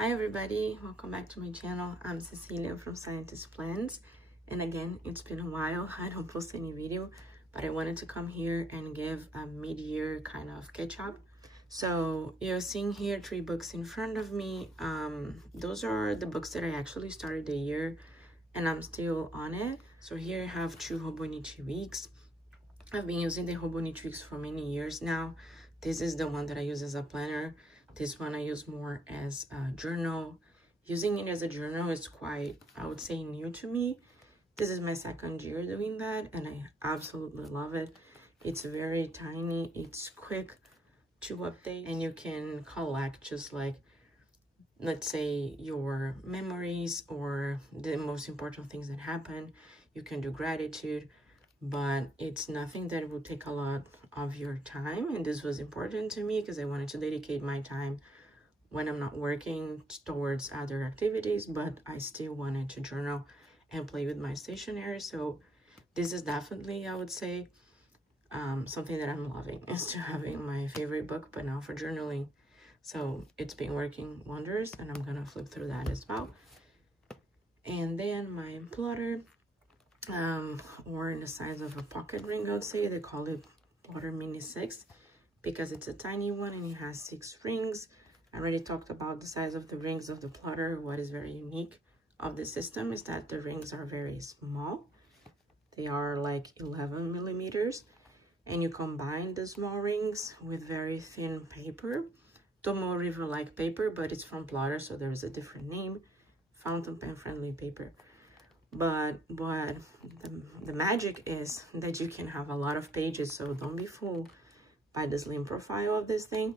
Hi everybody, welcome back to my channel. I'm Cecilia from Scientist Plans, and again, it's been a while. I don't post any video, but I wanted to come here and give a mid-year kind of catch-up. So you're seeing here 3 books in front of me. Those are the books that I actually started the year and I'm still on it. So here I have 2 Hobonichi weeks. I've been using the Hobonichi weeks for many years now. This is the one that I use as a planner. This one I use more as a journal. Using it as a journal is quite, I would say, new to me. This is my 2nd year doing that, and I absolutely love it. It's very tiny, it's quick to update, and you can collect just like, let's say, your memories or the most important things that happen. You can do gratitude, but it's nothing that will take a lot of your time, and this was important to me because I wanted to dedicate my time when I'm not working towards other activities, but I still wanted to journal and play with my stationery. So this is definitely, I would say, something that I'm loving, is to having my favorite book, but now for journaling. So it's been working wonders, and I'm gonna flip through that as well. And then my plotter, or in the size of a pocket ring, I would say. They call it plotter mini6 because it's a tiny one and it has 6 rings. I already talked about the size of the rings of the plotter. What is very unique of the system is that the rings are very small. They are like 11 millimeters, and you combine the small rings with very thin paper, Tomo River like paper, but it's from plotter, so there is a different name, fountain pen friendly paper. But what the magic is that you can have a lot of pages, so don't be fooled by the slim profile of this thing.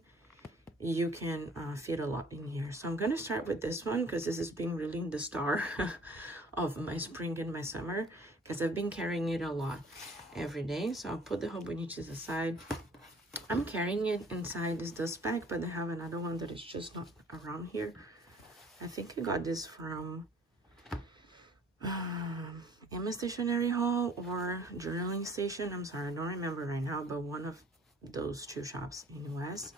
You can fit a lot in here. So I'm gonna start with this one because this has been really the star of my spring and my summer, because I've been carrying it a lot every day. So I'll put the Hobonichis aside. I'm carrying it inside this dust bag, but I have another one that is just not around here. I think I got this from Emma Stationery Hall or Journaling Station. I'm sorry, I don't remember right now, but one of those 2 shops in the US.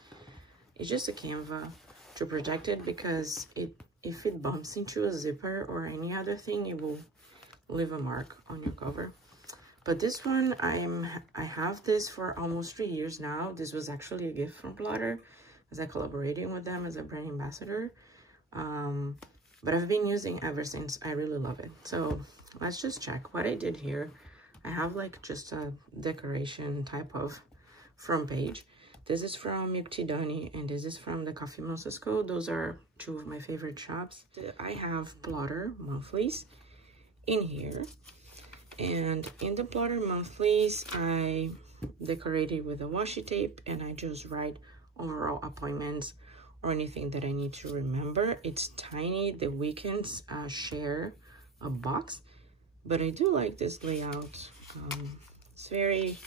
It's just a canva to protect it, because if it bumps into a zipper or any other thing, it will leave a mark on your cover. But this one, I have this for almost 3 years now. This was actually a gift from Plotter, as I collaborated with them as a brand ambassador. But I've been using ever since. I really love it. So let's just check what I did here. I have like just a decoration type of front page. This is from Dani, and this is from the Coffee Monsters Co. Those are 2 of my favorite shops. I have Plotter monthlies in here, and in the Plotter monthlies, I decorated with a washi tape, and I just write overall appointments or anything that I need to remember. It's tiny. The weekends share a box, but I do like this layout. It's very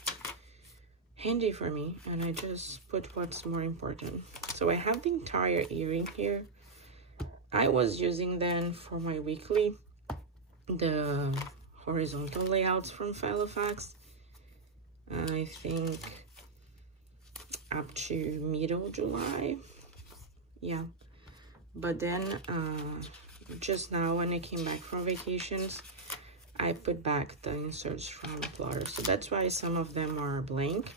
handy for me, and I just put what's more important. So I have the entire earring here. I was using then for my weekly the horizontal layouts from Filofax. I think up to middle July. Yeah, but then just now when I came back from vacations, I put back the inserts from Plotter. So that's why some of them are blank,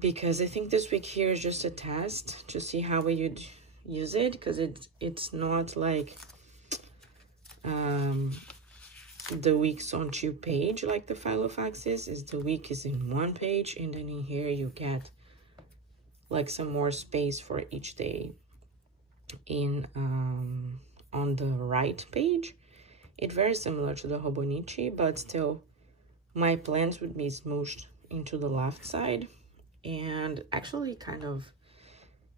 because I think this week here is just a test to see how we would use it, because it's not like the weeks on 2 page like the Filofax is the week is in 1 page, and then in here you get like some more space for each day in on the right page. It's very similar to the Hobonichi, but still my plans would be smooshed into the left side, and actually kind of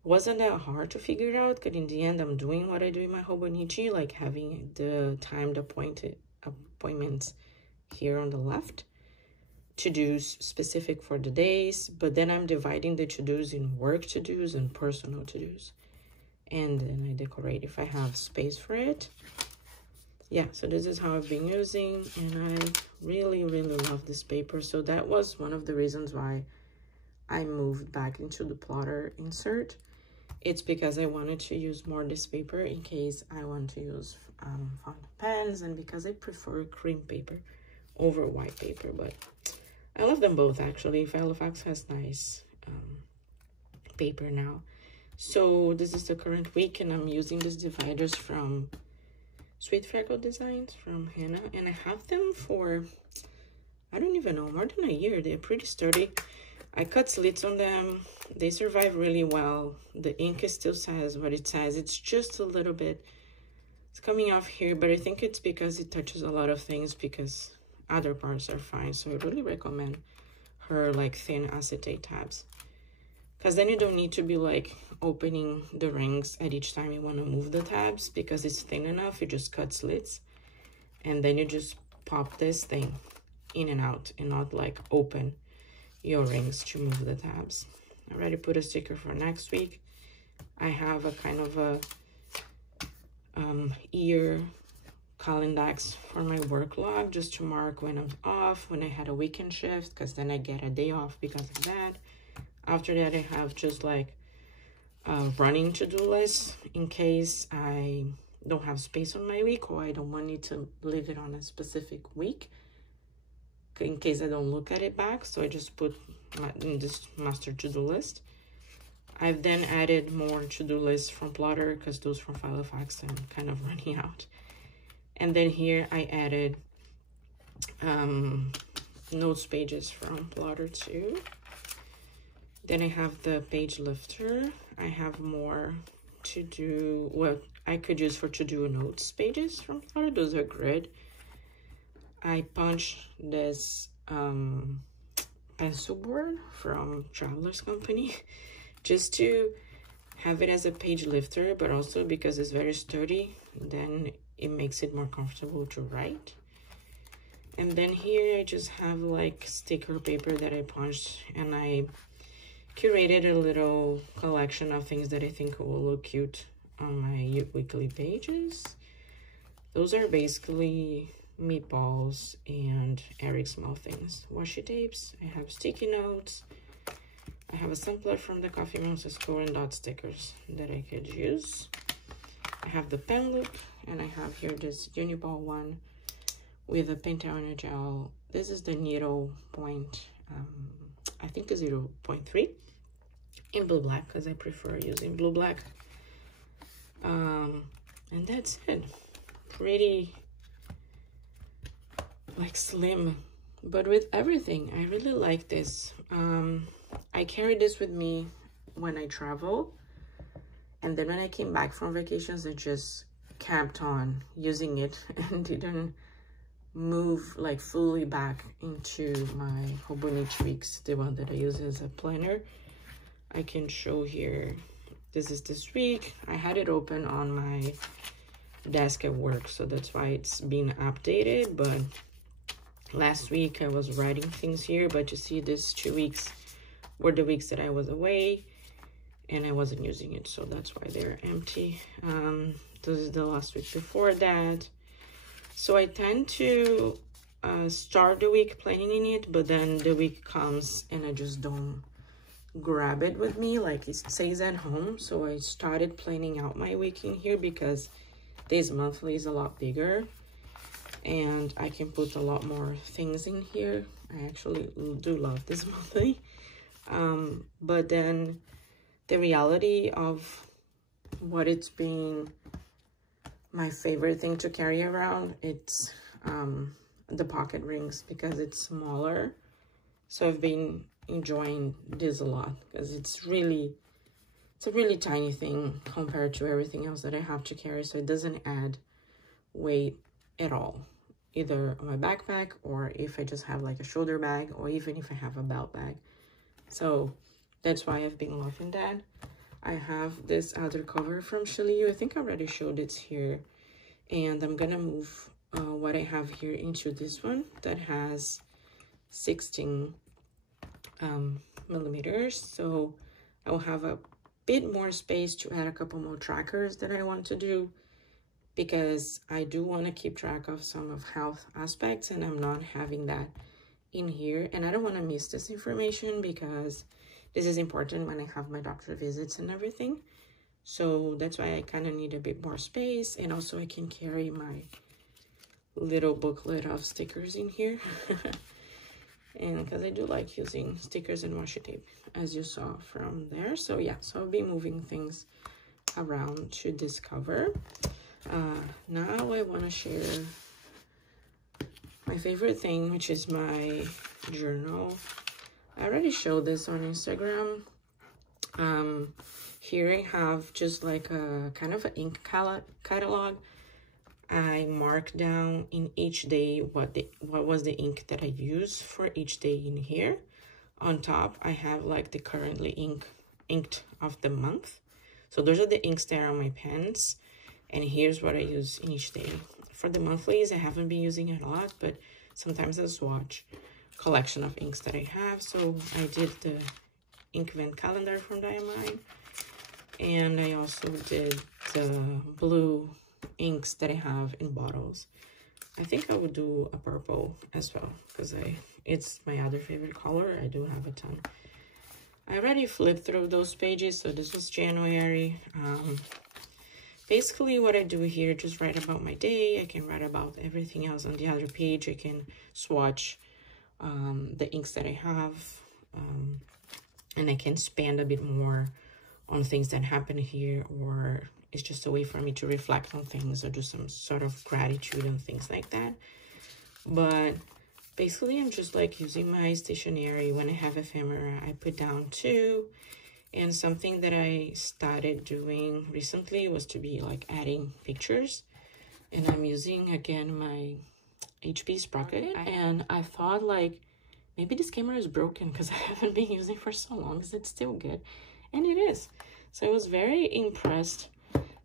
wasn't that hard to figure it out, because in the end I'm doing what I do in my Hobonichi, like having the timed appointments here on the left, to-dos specific for the days, but then I'm dividing the to-dos in work to-dos and personal to-dos, and then I decorate if I have space for it. Yeah, so this is how I've been using, and I really love this paper. So that was one of the reasons why I moved back into the Plotter insert, it's because I wanted to use more this paper in case I want to use fountain pens, and because I prefer cream paper over white paper. But I love them both, actually. Halifax has nice paper now. So this is the current week, and I'm using these dividers from Sweet Freckle Designs from Hannah, and I have them for, I don't even know, more than a year. They're pretty sturdy. I cut slits on them. They survive really well. The ink still says what it says. It's just a little bit, it's coming off here, but I think it's because it touches a lot of things, because other parts are fine. So I really recommend her like thin acetate tabs, because then you don't need to be like opening the rings at each time you want to move the tabs, because it's thin enough. You just cut slits and then you just pop this thing in and out, and not like open your rings to move the tabs. I already put a sticker for next week. I have a kind of a ear calendax for my work log, just to mark when I'm off, when I had a weekend shift, because then I get a day off because of that. After that, I have just like a running to-do list in case I don't have space on my week, or I don't want it to leave it on a specific week, in case I don't look at it back. So I just put in this master to-do list. I've then added more to-do lists from Plotter, because those from Halifax I'm kind of running out. And then here I added notes pages from Plotter too. Then I have the page lifter. I have more to do, what I could use for to-do notes pages from Plotter. Those are grid. I punched this pencil board from Traveler's Company just to have it as a page lifter, but also because it's very sturdy, then it makes it more comfortable to write. And then here I just have like sticker paper that I punched, and I curated a little collection of things that I think will look cute on my weekly pages. Those are basically meatballs and Eric Small things. Washi tapes. I have sticky notes. I have a sampler from the Coffee Monster score and dot stickers that I could use. I have the pen loop, and I have here this Uniball one with a Pentel gel. This is the needle point, I think 0.3 in blue black, because I prefer using blue black. And that's it. Pretty like slim, but with everything. I really like this. I carry this with me when I travel, and then when I came back from vacations, I just kept on using it and didn't move like fully back into my Hobonichi weeks, the one that I use as a planner. I can show here, this is this week. I had it open on my desk at work, so that's why it's been updated. But last week I was writing things here, but you see these 2 weeks were the weeks that I was away and I wasn't using it, so that's why they're empty. This is the last week before that. So I tend to start the week planning in it, but then the week comes and I just don't grab it with me like it says at home. So I started planning out my week in here, because this monthly is a lot bigger and I can put a lot more things in here. I actually do love this monthly. But then the reality of what it's been my favorite thing to carry around, it's the pocket rings, because it's smaller. So I've been enjoying this a lot, because it's a really tiny thing compared to everything else that I have to carry. So it doesn't add weight at all, either on my backpack, or if I just have like a shoulder bag, or even if I have a belt bag. So that's why I've been loving that. I have this other cover from Chaleo. I think I already showed it here. And I'm gonna move what I have here into this one that has 16 millimeters. So I'll have a bit more space to add a couple more trackers that I want to do, because I do want to keep track of some of health aspects, and I'm not having that in here. And I don't want to miss this information, because this is important when I have my doctor visits and everything. So that's why I kind of need a bit more space, and also I can carry my little booklet of stickers in here. And because I do like using stickers and washi tape, as you saw from there. So yeah, so I'll be moving things around to this cover. Now I want to share my favorite thing, which is my journal. I already showed this on Instagram. Here I have just like a kind of an ink catalog. I mark down in each day what was the ink that I used for each day in here. On top, I have like the currently inked of the month. So those are the inks that are on my pens. And here's what I use in each day. For the monthlies, I haven't been using it a lot, but sometimes I swatch collection of inks that I have. So I did the ink event calendar from Diamine. And I also did the blue inks that I have in bottles. I think I would do a purple as well, because it's my other favorite color. I do have a ton. I already flipped through those pages, so this was January. Basically what I do here, just write about my day. I can write about everything else on the other page. I can swatch the inks that I have, and I can spend a bit more on things that happen here, or it's just a way for me to reflect on things or do some sort of gratitude and things like that. But basically I'm just like using my stationery. When I have ephemera, I put down 2. And something that I started doing recently was to be like adding pictures. And I'm using again my HP Sprocket. And I thought like maybe this camera is broken because I haven't been using it for so long. Is it still good? And it is. So I was very impressed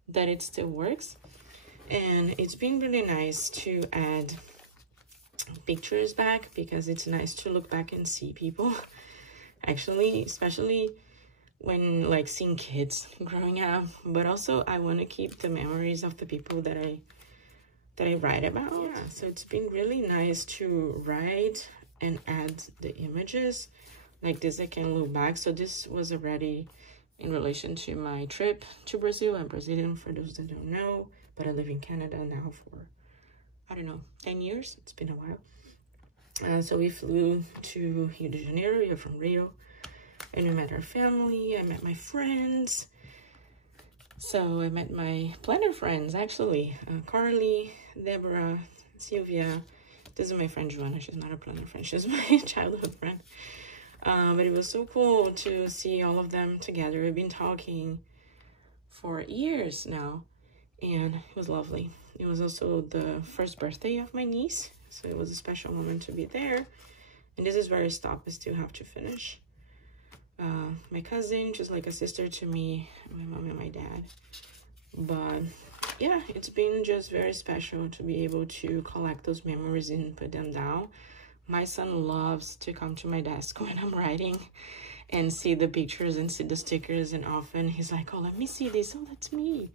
that it still works. And it's been really nice to add pictures back, because it's nice to look back and see people. Actually, especially when like seeing kids growing up, but also I want to keep the memories of the people that I write about. Yeah, so it's been really nice to write and add the images like this. I can look back. So this was already in relation to my trip to Brazil. I'm Brazilian, for those that don't know, but I live in Canada now for, I don't know, 10 years. It's been a while. So we flew to Rio de Janeiro. You're from Rio. And we met our family. I met my friends. So I met my planner friends, actually. Carly, Deborah, Sylvia. This is my friend Joanna. She's not a planner friend. She's my childhood friend. But it was so cool to see all of them together. We've been talking for years now, and it was lovely. It was also the first birthday of my niece, so it was a special moment to be there. And this is where I stop. I still have to finish. My cousin, just like a sister to me, my mom and my dad. But yeah, it's been just very special to be able to collect those memories and put them down. My son loves to come to my desk when I'm writing and see the pictures and see the stickers, and often he's like, oh, let me see this. Oh, that's me.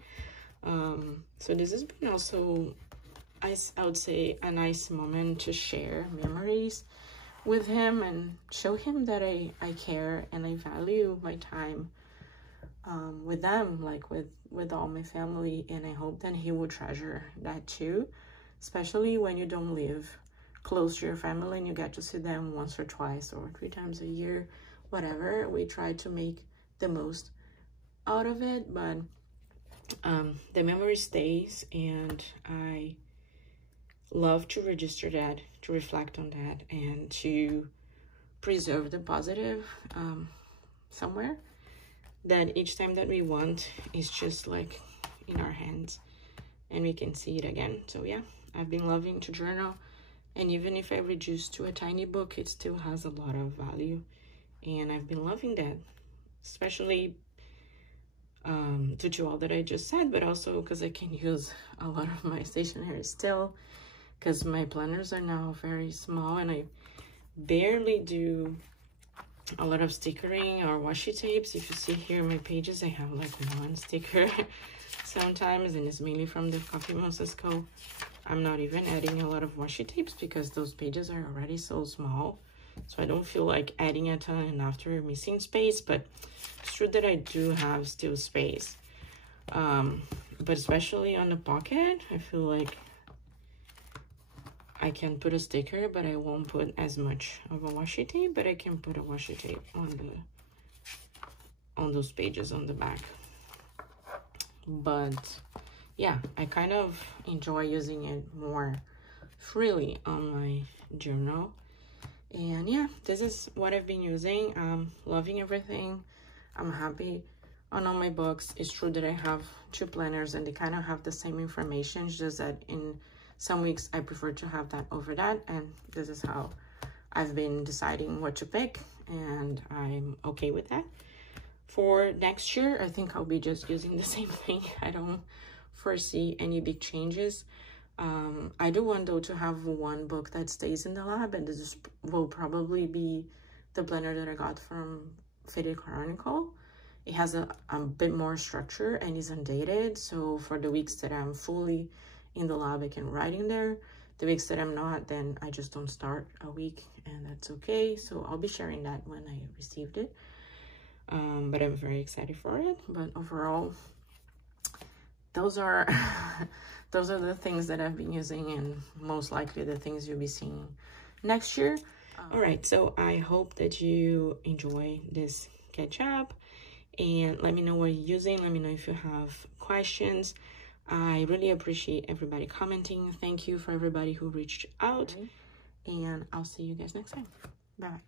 So this has been also, I would say, a nice moment to share memories with him and show him that I care and I value my time with them, like with all my family. And I hope that he will treasure that too, especially when you don't live close to your family and you get to see them once or twice or 3 times a year, whatever. We try to make the most out of it, but the memory stays, and I love to register that, to reflect on that, and to preserve the positive somewhere, that each time that we want is just like in our hands and we can see it again. So yeah, I've been loving to journal, and even if I reduce to a tiny book, it still has a lot of value, and I've been loving that, especially due to all that I just said, but also because I can use a lot of my stationery still, because my planners are now very small and I barely do a lot of stickering or washi tapes. If you see here my pages, I have like 1 sticker sometimes, and it's mainly from the Coffee Monsters Co. I'm not even adding a lot of washi tapes because those pages are already so small, so I don't feel like adding a ton after missing space. But it's true that I do have still space. But especially on the pocket, I feel like I can put a sticker, but I won't put as much of a washi tape, but I can put a washi tape on those pages on the back. But yeah, I kind of enjoy using it more freely on my journal. And yeah, this is what I've been using. I'm loving everything. I'm happy on all my books. It's true that I have 2 planners and they kind of have the same information, it's just that in some weeks I prefer to have that over that, and this is how I've been deciding what to pick, and I'm okay with that. For next year, I think I'll be just using the same thing. I don't foresee any big changes. I do want though to have one book that stays in the lab, and this will probably be the planner that I got from Faded Chronicle. It has a bit more structure and is undated, so for the weeks that I'm fully in the lab, I can write in there. The weeks that I'm not, then I just don't start a week, and that's okay. So I'll be sharing that when I received it. But I'm very excited for it. But overall, those are those are the things that I've been using, and most likely the things you'll be seeing next year. All right, so I hope that you enjoy this catch up, and let me know what you're using. Let me know if you have questions. I really appreciate everybody commenting. Thank you for everybody who reached out, and I'll see you guys next time. Bye.